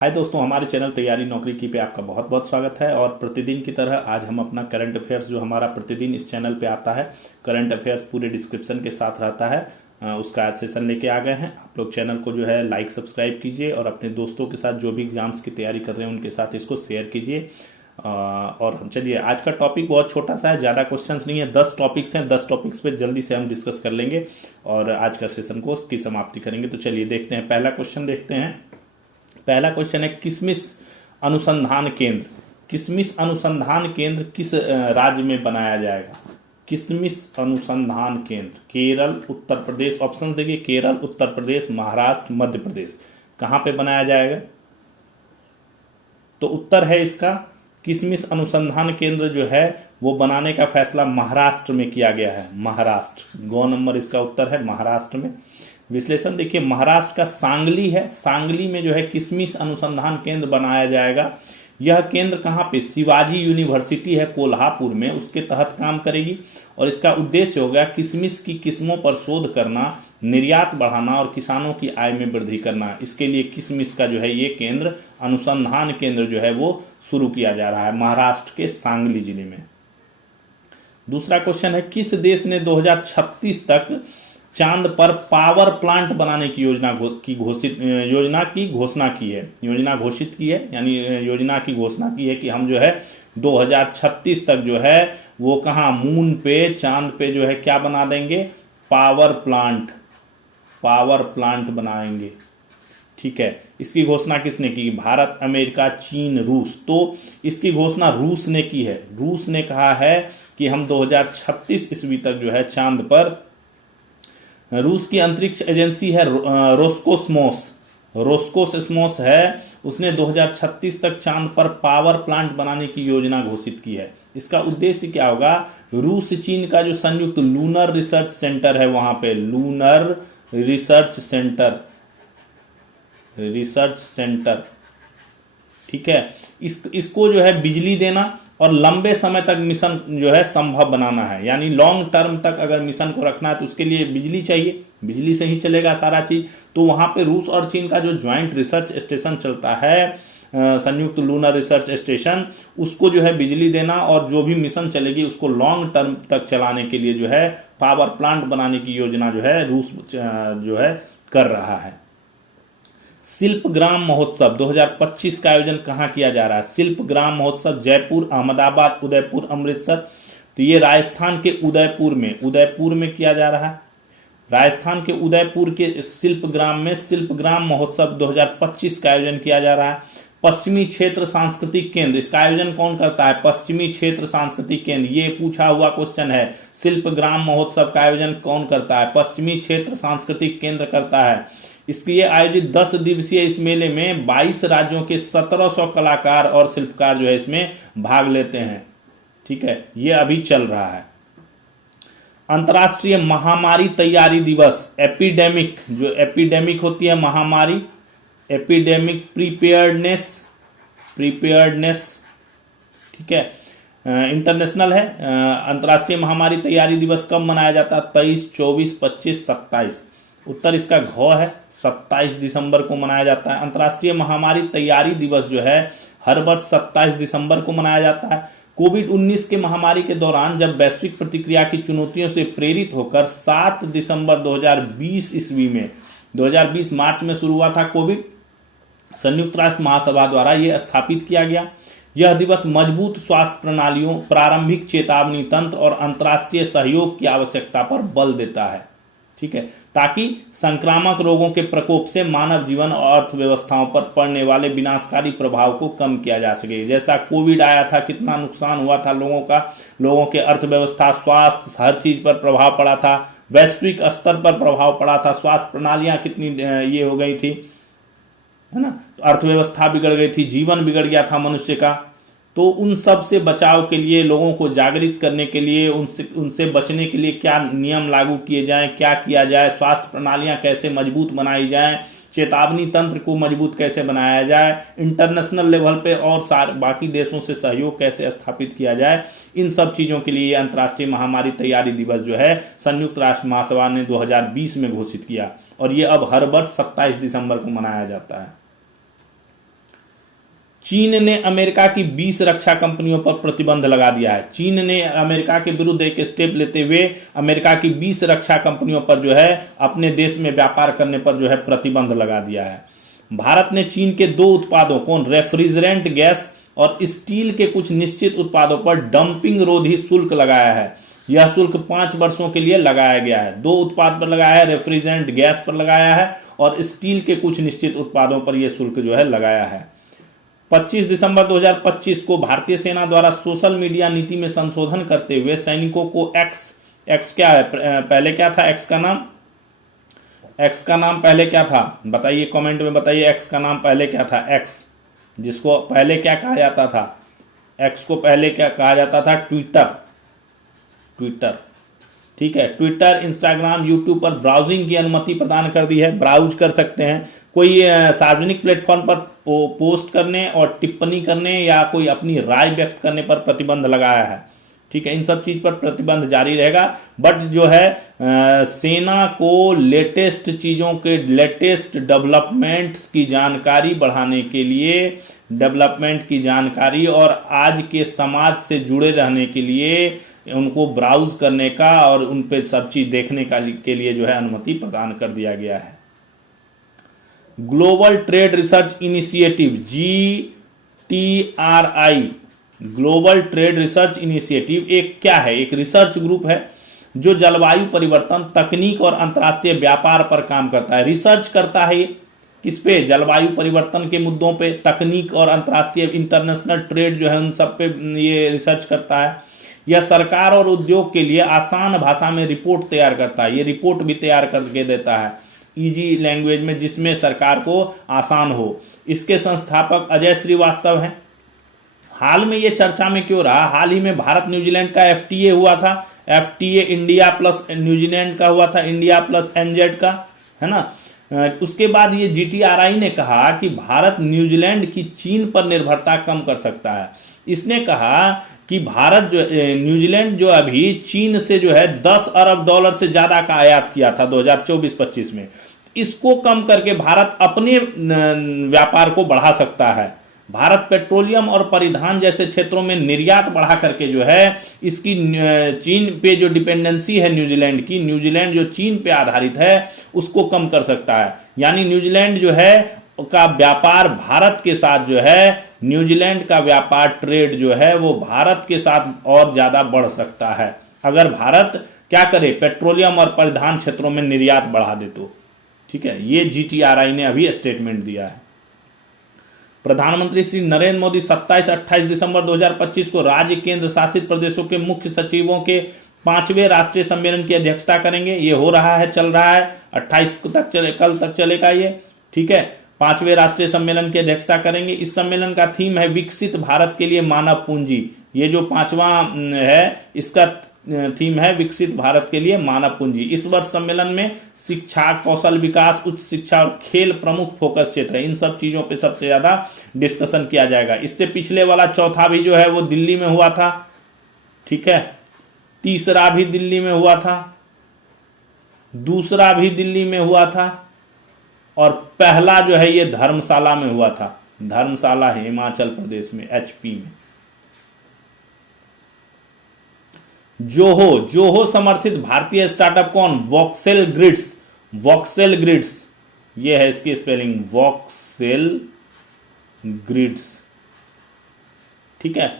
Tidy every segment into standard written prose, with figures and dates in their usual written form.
हाय दोस्तों, हमारे चैनल तैयारी नौकरी की पे आपका बहुत बहुत स्वागत है। और प्रतिदिन की तरह आज हम अपना करंट अफेयर्स जो हमारा प्रतिदिन इस चैनल पे आता है, करंट अफेयर्स पूरे डिस्क्रिप्शन के साथ रहता है, उसका आज सेशन लेके आ गए हैं। आप लोग चैनल को जो है लाइक सब्सक्राइब कीजिए और अपने दोस्तों के साथ जो भी एग्जाम्स की तैयारी कर रहे हैं उनके साथ इसको शेयर कीजिए। और हम चलिए, आज का टॉपिक बहुत छोटा सा है, ज़्यादा क्वेश्चंस नहीं है, 10 टॉपिक्स हैं। 10 टॉपिक्स पे जल्दी से हम डिस्कस कर लेंगे और आज का सेशन को उसकी समाप्ति करेंगे। तो चलिए देखते हैं, पहला क्वेश्चन देखते हैं। पहला क्वेश्चन है, किसमिस अनुसंधान केंद्र। किसमिस अनुसंधान केंद्र किस राज्य में बनाया जाएगा? किसमिस अनुसंधान केंद्र केरल, उत्तर प्रदेश। ऑप्शन देखिए, केरल, उत्तर प्रदेश, महाराष्ट्र, मध्य प्रदेश। कहां पे बनाया जाएगा? तो उत्तर है इसका, किसमिस अनुसंधान केंद्र जो है वो बनाने का फैसला महाराष्ट्र में किया गया है। महाराष्ट्र, गौ नंबर इसका उत्तर है, महाराष्ट्र में। विश्लेषण देखिए, महाराष्ट्र का सांगली है, सांगली में जो है किसमिस अनुसंधान केंद्र बनाया जाएगा। यह केंद्र कहां पे? शिवाजी यूनिवर्सिटी है कोल्हापुर में, उसके तहत काम करेगी और इसका उद्देश्य होगा किसमिस की किस्मों पर शोध करना, निर्यात बढ़ाना और किसानों की आय में वृद्धि करना। इसके लिए किसमिस का जो है ये केंद्र, अनुसंधान केंद्र जो है वो शुरू किया जा रहा है महाराष्ट्र के सांगली जिले में। दूसरा क्वेश्चन है, किस देश ने 2036 तक चांद पर पावर प्लांट बनाने की योजना की घोषणा की है? योजना घोषित की है, यानी योजना की घोषणा की है कि हम जो है 2036 तक जो है वो कहां, मून पे, चांद पे जो है क्या बना देंगे? पावर प्लांट बनाएंगे। ठीक है, इसकी घोषणा किसने की? भारत, अमेरिका, चीन, रूस। तो इसकी घोषणा रूस ने की है। रूस ने कहा है कि हम 2036 ईस्वी तक जो है चांद पर, रूस की अंतरिक्ष एजेंसी है रोस्कोसमोस है, उसने 2036 तक चांद पर पावर प्लांट बनाने की योजना घोषित की है। इसका उद्देश्य क्या होगा? रूस चीन का जो संयुक्त लूनर रिसर्च सेंटर है, वहां पे लूनर रिसर्च सेंटर, ठीक है, इसको जो है बिजली देना और लंबे समय तक मिशन जो है संभव बनाना है। यानी लॉन्ग टर्म तक अगर मिशन को रखना है तो उसके लिए बिजली चाहिए, बिजली से ही चलेगा सारा चीज। तो वहां पे रूस और चीन का जो ज्वाइंट रिसर्च स्टेशन चलता है, संयुक्त लूनर रिसर्च स्टेशन, उसको जो है बिजली देना और जो भी मिशन चलेगी उसको लॉन्ग टर्म तक चलाने के लिए जो है पावर प्लांट बनाने की योजना जो है रूस जो है कर रहा है। शिल्प ग्राम महोत्सव 2025 का आयोजन कहां किया जा रहा है? शिल्प ग्राम महोत्सव जयपुर, अहमदाबाद, उदयपुर, अमृतसर। तो ये राजस्थान के उदयपुर में किया जा रहा है। राजस्थान के उदयपुर के शिल्प ग्राम महोत्सव 2025 का आयोजन किया जा रहा है। पश्चिमी क्षेत्र सांस्कृतिक केंद्र, इसका आयोजन कौन करता है? पश्चिमी क्षेत्र सांस्कृतिक केंद्र। ये पूछा हुआ क्वेश्चन है, शिल्प ग्राम महोत्सव का आयोजन कौन करता है? पश्चिमी क्षेत्र सांस्कृतिक केंद्र करता है। इसके लिए आयोजित 10 दिवसीय इस मेले में 22 राज्यों के 1700 कलाकार और शिल्पकार जो है इसमें भाग लेते हैं। ठीक है, ये अभी चल रहा है। अंतर्राष्ट्रीय महामारी तैयारी दिवस, एपिडेमिक होती है महामारी, एपिडेमिक प्रीपेयर्डनेस, ठीक है, इंटरनेशनल है। अंतर्राष्ट्रीय महामारी तैयारी दिवस कब मनाया जाता है? 23, 24, 25, 27। उत्तर इसका घ है, 27 दिसंबर को मनाया जाता है। अंतर्राष्ट्रीय महामारी तैयारी दिवस जो है हर वर्ष 27 दिसंबर को मनाया जाता है। कोविड-19 के महामारी के दौरान जब वैश्विक प्रतिक्रिया की चुनौतियों से प्रेरित होकर 7 दिसंबर 2020 ईस्वी में, 2020 मार्च में शुरू हुआ था कोविड, संयुक्त राष्ट्र महासभा द्वारा यह स्थापित किया गया। यह दिवस मजबूत स्वास्थ्य प्रणालियों, प्रारंभिक चेतावनी तंत्र और अंतर्राष्ट्रीय सहयोग की आवश्यकता पर बल देता है। ठीक है, ताकि संक्रामक रोगों के प्रकोप से मानव जीवन और अर्थव्यवस्थाओं पर पड़ने वाले विनाशकारी प्रभाव को कम किया जा सके। जैसा कोविड आया था, कितना नुकसान हुआ था लोगों के अर्थव्यवस्था, स्वास्थ्य, हर चीज पर प्रभाव पड़ा था, वैश्विक स्तर पर प्रभाव पड़ा था, स्वास्थ्य प्रणालियां कितनी ये हो गई थी, है ना, तो अर्थव्यवस्था बिगड़ गई थी, जीवन बिगड़ गया था मनुष्य का। तो उन सब से बचाव के लिए, लोगों को जागृत करने के लिए, उनसे बचने के लिए क्या नियम लागू किए जाएं, क्या किया जाए, स्वास्थ्य प्रणालियां कैसे मजबूत बनाई जाएं, चेतावनी तंत्र को मजबूत कैसे बनाया जाए, इंटरनेशनल लेवल पे और बाकी देशों से सहयोग कैसे स्थापित किया जाए, इन सब चीजों के लिए अंतर्राष्ट्रीय महामारी तैयारी दिवस जो है संयुक्त राष्ट्र महासभा ने 2020 में घोषित किया और ये अब हर वर्ष 27 दिसंबर को मनाया जाता है। चीन ने अमेरिका की 20 रक्षा कंपनियों पर प्रतिबंध लगा दिया है। चीन ने अमेरिका के विरुद्ध एक स्टेप लेते हुए अमेरिका की 20 रक्षा कंपनियों पर जो है अपने देश में व्यापार करने पर जो है प्रतिबंध लगा दिया है। भारत ने चीन के 2 उत्पादों कौन रेफ्रिजरेंट गैस और स्टील के कुछ निश्चित उत्पादों पर डंपिंग रोधी शुल्क लगाया है। यह शुल्क 5 वर्षों के लिए लगाया गया है। 2 उत्पाद पर लगाया है, रेफ्रिजरेंट गैस पर लगाया है और स्टील के कुछ निश्चित उत्पादों पर यह शुल्क जो है लगाया है। 25 दिसंबर 2025 को भारतीय सेना द्वारा सोशल मीडिया नीति में संशोधन करते हुए सैनिकों को एक्स क्या है, पहले क्या था एक्स का नाम पहले क्या था, बताइए कमेंट में बताइए। एक्स का नाम पहले क्या था? एक्स, जिसको पहले क्या कहा जाता था? एक्स को पहले क्या कहा जाता था? ट्विटर। ठीक है, ट्विटर, इंस्टाग्राम, यूट्यूब पर ब्राउजिंग की अनुमति प्रदान कर दी है। ब्राउज कर सकते हैं, कोई सार्वजनिक प्लेटफॉर्म पर पोस्ट करने और टिप्पणी करने या कोई अपनी राय व्यक्त करने पर प्रतिबंध लगाया है। ठीक है, इन सब चीज पर प्रतिबंध जारी रहेगा। बट जो है सेना को लेटेस्ट चीजों के लेटेस्ट डेवलपमेंट्स की जानकारी बढ़ाने के लिए, डेवलपमेंट की जानकारी और आज के समाज से जुड़े रहने के लिए उनको ब्राउज करने का और उन पे सब चीज देखने के लिए जो है अनुमति प्रदान कर दिया गया है। Global trade research initiative GTRI, global trade research initiative एक क्या है? एक रिसर्च ग्रुप है जो जलवायु परिवर्तन, तकनीक और अंतर्राष्ट्रीय व्यापार पर काम करता है। रिसर्च करता है किस पे? जलवायु परिवर्तन के मुद्दों पे, तकनीक और अंतर्राष्ट्रीय इंटरनेशनल ट्रेड जो है उन सब पे ये रिसर्च करता है। यह सरकार और उद्योग के लिए आसान भाषा में रिपोर्ट तैयार करता है। ये रिपोर्ट भी तैयार करके देता है इजी लैंग्वेज में, जिसमें सरकार को आसान हो। इसके संस्थापक अजय श्रीवास्तव हैं। हाल में ये चर्चा में क्यों रहा? हाल ही में भारत न्यूजीलैंड का FTA हुआ था। FTA इंडिया प्लस न्यूजीलैंड का हुआ था, इंडिया प्लस NZ का, है ना। उसके बाद ये GTRI ने कहा कि भारत न्यूजीलैंड की चीन पर निर्भरता कम कर सकता है। इसने कहा कि भारत जो न्यूजीलैंड जो अभी चीन से जो है $10 अरब से ज्यादा का आयात किया था 2024-25 में, इसको कम करके भारत अपने व्यापार को बढ़ा सकता है। भारत पेट्रोलियम और परिधान जैसे क्षेत्रों में निर्यात बढ़ा करके जो है इसकी चीन पे जो डिपेंडेंसी है न्यूजीलैंड की, न्यूजीलैंड जो चीन पे आधारित है उसको कम कर सकता है। यानी न्यूजीलैंड जो है का व्यापार भारत के साथ जो है, न्यूजीलैंड का व्यापार ट्रेड जो है वो भारत के साथ और ज्यादा बढ़ सकता है अगर भारत क्या करे, पेट्रोलियम और परिधान क्षेत्रों में निर्यात बढ़ा दे तो। ठीक है, ये GTRI ने अभी स्टेटमेंट दिया है। प्रधानमंत्री श्री नरेंद्र मोदी 27-28 दिसंबर 2025 को राज्य केंद्र शासित प्रदेशों के मुख्य सचिवों के 5वें राष्ट्रीय सम्मेलन की अध्यक्षता करेंगे। ये हो रहा है, चल रहा है, 28 तक कल तक चलेगा ये। ठीक है, 5वें राष्ट्रीय सम्मेलन की अध्यक्षता करेंगे। इस सम्मेलन का थीम है विकसित भारत के लिए मानव पूंजी। ये जो 5वां है इसका थीम है विकसित भारत के लिए मानव पूंजी। इस वर्ष सम्मेलन में शिक्षा, कौशल विकास, उच्च शिक्षा और खेल प्रमुख फोकस क्षेत्र है। इन सब चीजों पे सबसे ज्यादा डिस्कशन किया जाएगा। इससे पिछले वाला चौथा भी जो है वो दिल्ली में हुआ था। ठीक है, तीसरा भी दिल्ली में हुआ था, दूसरा भी दिल्ली में हुआ था और पहला जो है ये धर्मशाला में हुआ था। धर्मशाला है हिमाचल प्रदेश में, HP में। जोहो समर्थित भारतीय स्टार्टअप कौन? वॉक्सेल ग्रिड्स, ये है इसकी स्पेलिंग, वॉक्सेल ग्रिड्स। ठीक है,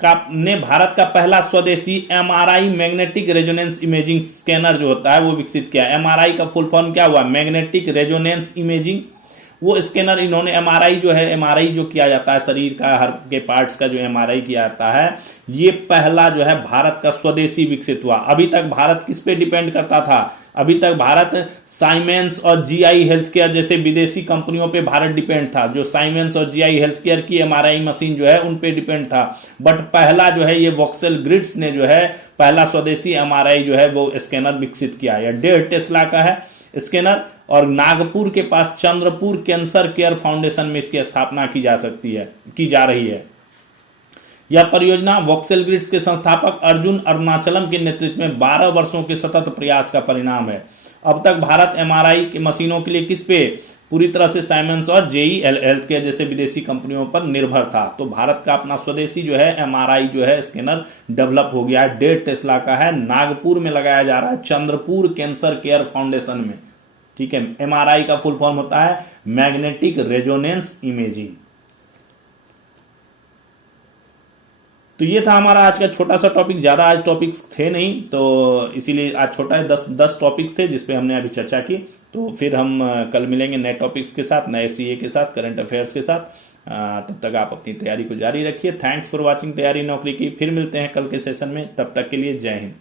ने भारत का पहला स्वदेशी MRI magnetic resonance imaging scanner जो होता है वो विकसित किया। MRI का फुल फॉर्म क्या हुआ? Magnetic resonance imaging. वो स्कैनर इन्होंने MRI जो है, MRI जो किया जाता है शरीर का हर के पार्ट्स का जो MRI किया जाता है, ये पहला जो है भारत का स्वदेशी विकसित हुआ। अभी तक भारत किस पे डिपेंड करता था? अभी तक भारत साइमेंस और GI हेल्थ केयर जैसे विदेशी कंपनियों पे भारत डिपेंड था। जो साइमेंस और GI हेल्थ केयर की MRI मशीन जो है उन पे डिपेंड था। बट पहला जो है ये वॉक्सेल ग्रिड्स ने जो है पहला स्वदेशी MRI जो है वो स्कैनर विकसित किया। यह 1.5 टेस्ला का है स्कैनर और नागपुर के पास चंद्रपुर कैंसर केयर फाउंडेशन में इसकी स्थापना की जा रही है। यह परियोजना वॉक्सेल ग्रिड्स के संस्थापक अर्जुन अरुणाचलम के नेतृत्व में 12 वर्षों के सतत प्रयास का परिणाम है। अब तक भारत एमआरआई की मशीनों के लिए किस पे पूरी तरह से साइमेंस और जेई हेल्थ केयर जैसे विदेशी कंपनियों पर निर्भर था। तो भारत का अपना स्वदेशी जो है एमआरआई जो है स्कैनर डेवलप हो गया है। 1.5 टेस्ला का है, नागपुर में लगाया जा रहा है, चंद्रपुर कैंसर केयर फाउंडेशन में। ठीक है, एमआरआई का फुल फॉर्म होता है मैग्नेटिक रेजोनेंस इमेजिंग। तो ये था हमारा आज का छोटा सा टॉपिक, ज्यादा आज टॉपिक्स थे नहीं, तो इसीलिए आज छोटा है, 10 टॉपिक्स थे जिसपे हमने अभी चर्चा की। तो फिर हम कल मिलेंगे नए टॉपिक्स के साथ, नए सीए के साथ, करंट अफेयर्स के साथ। तब तक आप अपनी तैयारी को जारी रखिए। थैंक्स फॉर वॉचिंग तैयारी नौकरी की। फिर मिलते हैं कल के सेशन में, तब तक के लिए जय हिंद।